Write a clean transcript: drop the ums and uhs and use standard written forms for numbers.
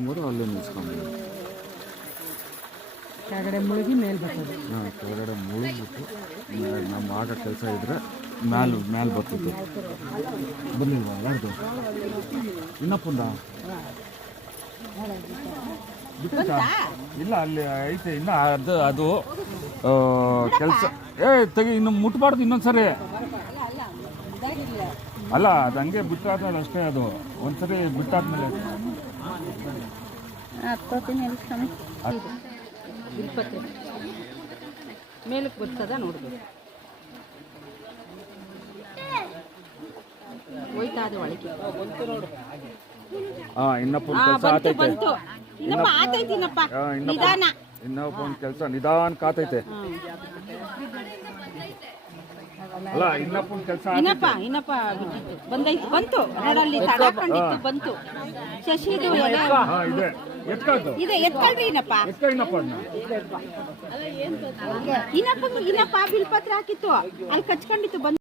ನಿಲ್ಸ್ಕೊಂಬೋದು, ಅಲ್ಲೇ ನಿಲ್ಸ್ಕೊಂಬೋದು. ಕೆಳಗಡೆ ಮುಳುಗಿ ಮೇಲೆ ಬರ್ತದೆ. ಹಾಂ, ಕೆಳಗಡೆ ಮುಳುಗ್ಬಿಟ್ಟು ನಮ್ಮ ಆಗೋ ಕೆಲಸ ಇದ್ದರೆ ಮೇಲೆ ಬರ್ತಿತ್ತು. ಬರಲಿಲ್ವಾ ಯಾರ್ದು? ಇನ್ನಪ್ಪಂದ ಬಿಟ್ಟಾ? ಇಲ್ಲ, ಅಲ್ಲಿ ಐತೆ ಇನ್ನು. ಅದು ಕೆಲಸ ತೆಗಿ, ಇನ್ನು ಮುಟ್ಬಾರ್ದು ಇನ್ನೊಂದ್ಸರಿ. ಅಲ್ಲ, ಅದು ಹಂಗೆ ಬಿಟ್ಟಾದ್ಮೇಲೆ ಅಷ್ಟೇ. ಅದು ಒಂದ್ಸರಿ ಬಿಟ್ಟಾದ್ಮೇಲೆ ಮೇಲಕ್ಕೆ ಬರ್ತದ ನೋಡ್ಬೇಕು. ಹೋಯ್ತಾ ಅದು ಒಳಗೆ. ಇನ್ನಪ್ಪನ ಕೆಲಸ ಆತೈತೆ. ಇನ್ನೊಬ್ಬನ ಕೆಲಸ ನಿಧಾನಕ್ಕೆ ಆತೈತೆ. ಅಲ್ಲ, ಇನ್ನಪ್ಪನ ಕೆಲಸ ಇನ್ನಪ್ಪ ಬಂತು ರೋಡಲ್ಲಿ ತಡಕೊಂಡಿತ್ತು, ಬಂತು. ಶಶಿದು ಇದೆ, ಎತ್ಕೊಳ್ತು. ಇದೆ, ಎತ್ಕೊಳ್ರಿ ಇನ್ನಪ್ಪ. ಇನ್ನಪ್ಪ ಬಿಲ್ಪತ್ರ ಹಾಕಿತ್ತು, ಅಲ್ಲಿ ಕಚ್ಕೊಂಡಿತ್ತು. ಬಂದು